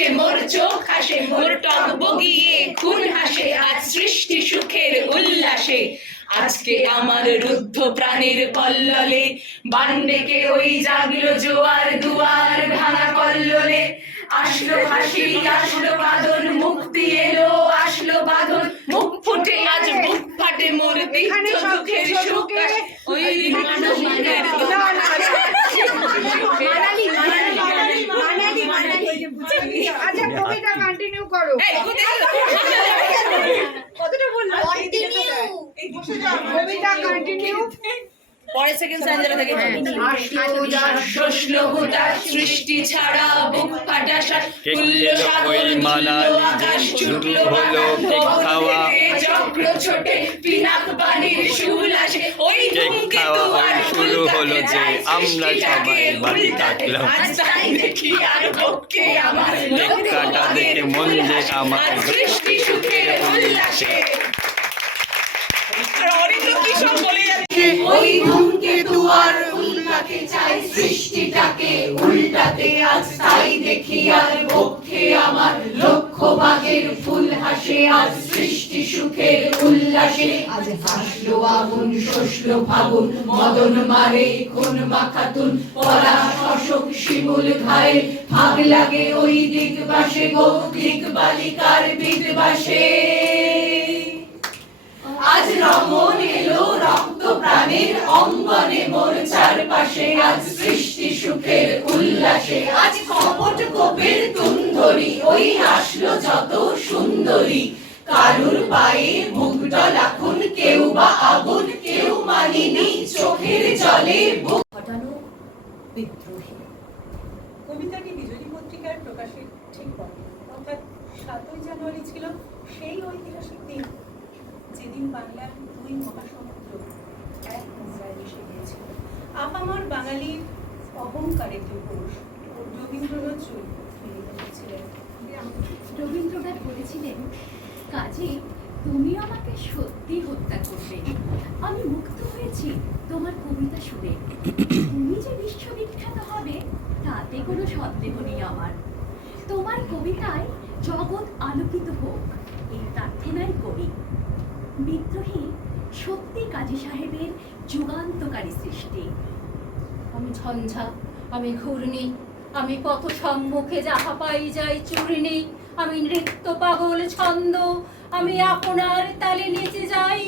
হাসে মোর চোখ হাসে মোর টক বগিয়ে খুন হাসে আজ সৃষ্টি সুখের উল্লাসে। আজকে আমার রুদ্ধ প্রাণের কল্ললে বান্ডেকে ওই জাগলো জোয়ার দুয়ার ভাঙা কল্লোলে। আসলো হাসি আসলো বাদন মুক্তি এলো আসলো বাদন মুখ ফুটে আজ মুখ ফাটে মোর সব দুঃখের সুখে আচ্ছা। কবিতা কন্টিনিউ করো। এই, কোথায় গেল? কতটা বলল? কবিতা কন্টিনিউ পরের সেকেন্ড স্ট্যান্ডারে থেকে আসলো যার শোষল হুতার সৃষ্টি ছাড়া বুক ফাটা শ্বাস আকাশ, ছুটল হলো বাতাস, কেক ভোর খাওয়া। চক্র ছোটে পিনাক পানির সুর আসে। ওই ধূমকেতু হলো যে আমরা সবাই বাড়ি থাকলাম। কাটা দেখে মন যে আমার সৃষ্টি সুখের উল্লাসে আর অরিন্দ্র কি সব বলে যাচ্ছে? ওই ধূমকেতু আর উল্কাকে চাই সৃষ্টিটাকে উল্টাতে। আজ তাই দেখি আর পক্ষে আমার লক্ষ বাগের ফুল হাসে। আজ সৃষ্টি উল্লাসে আজ আগুন শসলো ফাগুন, মদন মারে খুন মাখাতুন, পরা শশক শিমুল ঘায়ে। ভাগ লাগে ওই দিগবাসে গো দিগ বালিকার বিদবাসে। আজ রমন এলো রক্ত প্রাণের অঙ্গনে, মোর চারপাশে আজ সৃষ্টি সুখের উল্লাসে। আজ কপট কোপের তুন্দরি ওই আসলো যত সুন্দরী। কারুর পায়ে মুগডল এখন কেউ বা আগুন কেউ মানিনি চোখের জলে বুক ঘটানো বিদ্রোহী। কবিতাটি বিজয়ী পত্রিকার প্রকাশের ঠিক পরে অর্থাৎ সাতই জানুয়ারি ছিল সেই ঐতিহাসিক দিন যেদিন বাংলার দুই মহাসমুদ্র এক মুদ্রায় মিশে গিয়েছিল। আপামর বাঙালির অহংকারের দুই পুরুষ রবীন্দ্রনাথ হয়েছিলেন। রবীন্দ্রনাথ বলেছিলেন কাজে তুমি আমাকে সত্যি হত্যা করবে। আমি মুক্ত হয়েছি তোমার কবিতা শুনে। তুমি যে বিশ্ববিখ্যাত হবে, তাতে কোনো সন্দেহ নেই আমার। তোমার কবিতায় জগৎ আলোকিত হোক, এই প্রার্থনাই করি। বিদ্রোহী সত্যি কাজী সাহেবের যুগান্তকারী সৃষ্টি। আমি ঝঞ্ঝা, আমি ঘূর্ণি আমি পথ সম্মুখে যাহা পাই যাই, চুরি নেই। আমি নৃত্য পাগল ছন্দ, আমি আপনার তালে নেচে যাই